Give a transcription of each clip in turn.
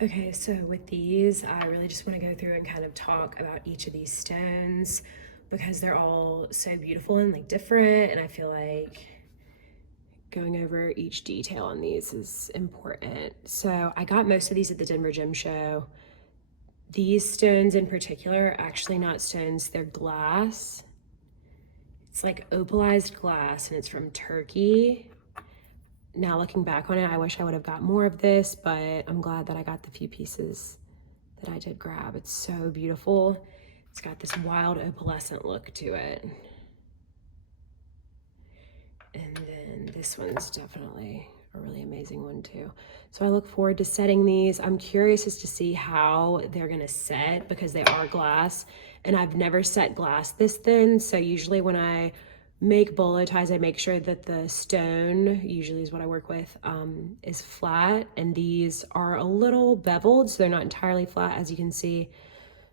Okay, so with these, I really just want to go through and kind of talk about each of these stones because they're all so beautiful and like different, and I feel like going over each detail on these is important. So I got most of these at the Denver Gem Show. These stones in particular are actually not stones, they're glass. It's like opalized glass and it's from Turkey. Now looking back on it, I wish I would have got more of this, but I'm glad that I got the few pieces that I did grab. It's so beautiful. It's got this wild opalescent look to it. And then this one's definitely a really amazing one too. So I look forward to setting these. I'm curious as to see how they're gonna set because they are glass and I've never set glass this thin. So usually when I make bolo ties, I make sure that the stone, usually is what I work with, is flat, and these are a little beveled, so they're not entirely flat, as you can see.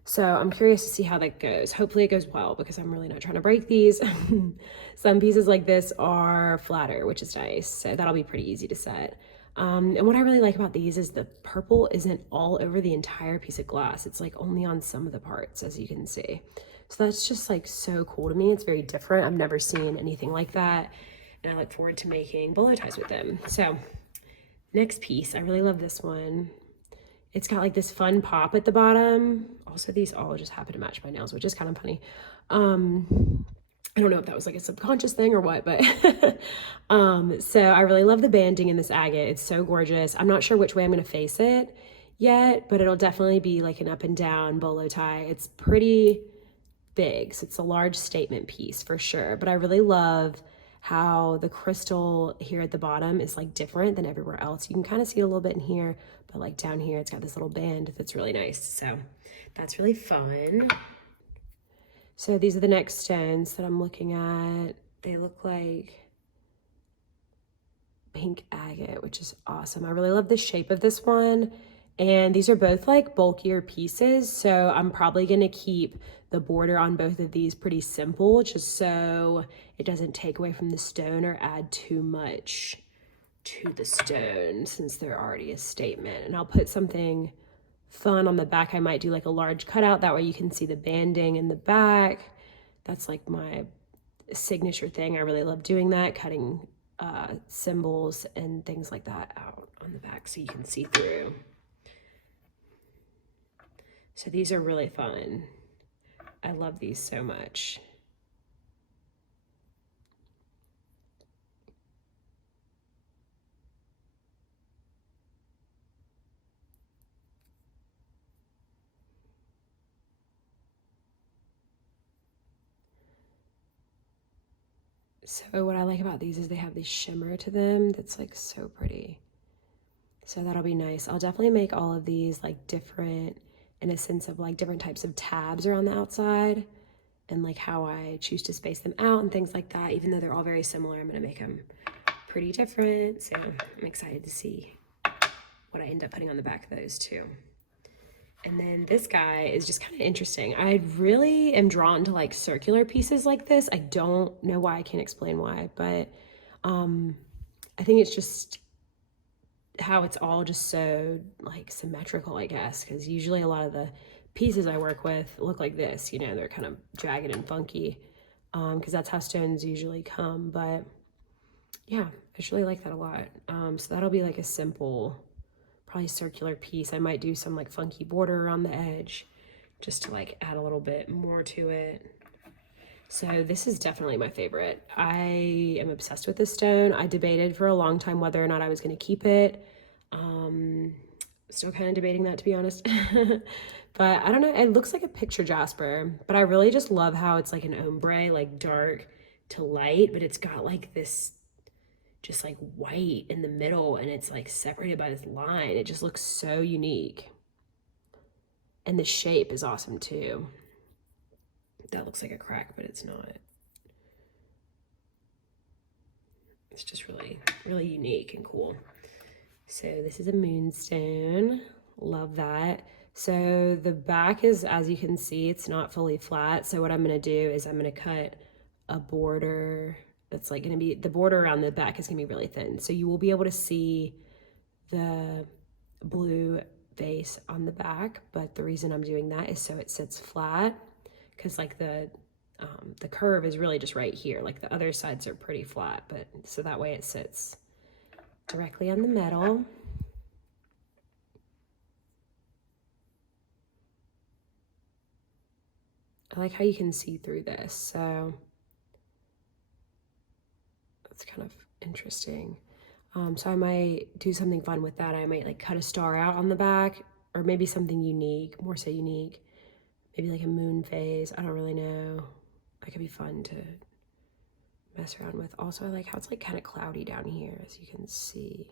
So I'm curious to see how that goes. Hopefully it goes well because I'm really not trying to break these. Some pieces like this are flatter, which is nice. So that'll be pretty easy to set. And what I really like about these is the purple isn't all over the entire piece of glass. It's like only on some of the parts, as you can see. So that's just like so cool to me. It's very different. I've never seen anything like that. And I look forward to making bolo ties with them. So next piece, I really love this one. It's got like this fun pop at the bottom. Also, these all just happen to match my nails, which is kind of funny. I don't know if that was like a subconscious thing or what, but so I really love the banding in this agate. It's so gorgeous. I'm not sure which way I'm gonna face it yet, but it'll definitely be like an up and down bolo tie. It's pretty big, so it's a large statement piece for sure. But I really love how the crystal here at the bottom is like different than everywhere else. You can kind of see a little bit in here, but like down here, it's got this little band that's really nice. So that's really fun. So these are the next stones that I'm looking at. They look like pink agate, which is awesome. I really love the shape of this one. And these are both like bulkier pieces. So I'm probably gonna keep the border on both of these pretty simple, just so it doesn't take away from the stone or add too much to the stone since they're already a statement. And I'll put something fun on the back. I might do like a large cutout. That way you can see the banding in the back. That's like my signature thing. I really love doing that, cutting symbols and things like that out on the back so you can see through. So these are really fun. I love these so much. So what I like about these is they have this shimmer to them that's like so pretty. So that'll be nice. I'll definitely make all of these like different in a sense of like different types of tabs around the outside and like how I choose to space them out and things like that. Even though they're all very similar, I'm gonna make them pretty different. So I'm excited to see what I end up putting on the back of those too. And then this guy is just kind of interesting. I really am drawn to like circular pieces like this. I don't know why, I can't explain why, but I think it's just how it's all just so like symmetrical, I guess, because usually a lot of the pieces I work with look like this, you know, they're kind of jagged and funky because that's how stones usually come. But yeah, I just really like that a lot. So that'll be like a simple, probably circular piece. I might do some like funky border around the edge just to like add a little bit more to it. So this is definitely my favorite. I am obsessed with this stone. I debated for a long time whether or not I was going to keep it. Still kind of debating that, to be honest. But I don't know. It looks like a picture jasper, but I really just love how it's like an ombre, like dark to light, but it's got like this just like white in the middle and it's like separated by this line. It just looks so unique. And the shape is awesome too. That looks like a crack, but it's not. It's just really, really unique and cool. So this is a moonstone. Love that. So the back is, as you can see, it's not fully flat. So what I'm gonna do is I'm gonna cut a border that's like gonna be, the border around the back is gonna be really thin. So you will be able to see the blue vase on the back, but the reason I'm doing that is so it sits flat, because like the curve is really just right here. Like the other sides are pretty flat, but so that way it sits directly on the metal. I like how you can see through this, so that's kind of interesting. So I might do something fun with that. I might like cut a star out on the back, or maybe something unique, more so unique. Maybe like a moon phase, I don't really know. That could be fun to mess around with. Also, I like how it's like kind of cloudy down here, as you can see.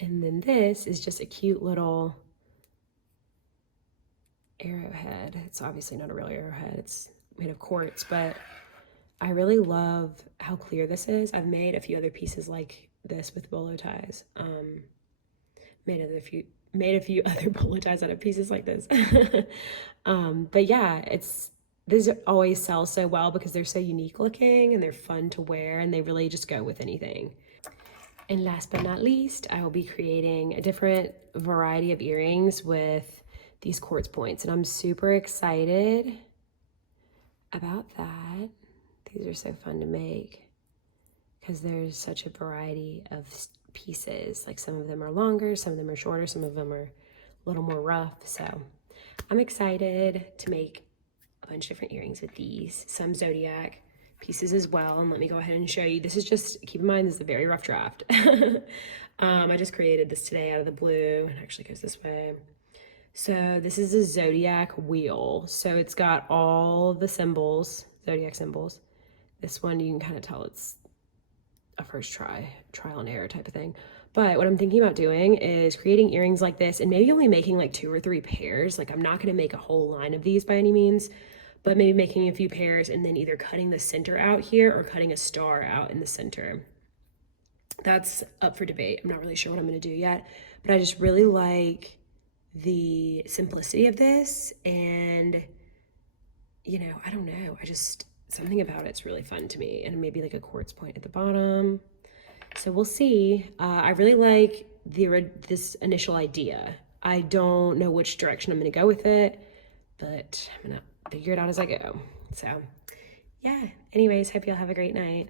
And then this is just a cute little arrowhead. It's obviously not a real arrowhead, it's made of quartz, but I really love how clear this is. I've made a few other pieces like this with bolo ties. Made a few other bolo ties out of pieces like this. But yeah, these always sell so well because they're so unique looking and they're fun to wear, and they really just go with anything. And last but not least, I will be creating a different variety of earrings with these quartz points, and I'm super excited about that. These are so fun to make because there's such a variety of pieces. Like some of them are longer, some of them are shorter, some of them are a little more rough. So I'm excited to make a bunch of different earrings with these, some zodiac pieces as well. And let me go ahead and show you. This is just, keep in mind, this is a very rough draft. I just created this today out of the blue. It actually goes this way. So this is a zodiac wheel. So it's got all the symbols, zodiac symbols. This one, you can kind of tell it's a first trial and error type of thing. But what I'm thinking about doing is creating earrings like this and maybe only making like 2 or 3 pairs. Like I'm not going to make a whole line of these by any means, but maybe making a few pairs and then either cutting the center out here or cutting a star out in the center. That's up for debate. I'm not really sure what I'm going to do yet, but I just really like the simplicity of this. And, you know, I don't know. Something about it's really fun to me, and maybe like a quartz point at the bottom. So we'll see. I really like this initial idea. I don't know which direction I'm going to go with it, but I'm going to figure it out as I go. So yeah, anyways, hope y'all have a great night.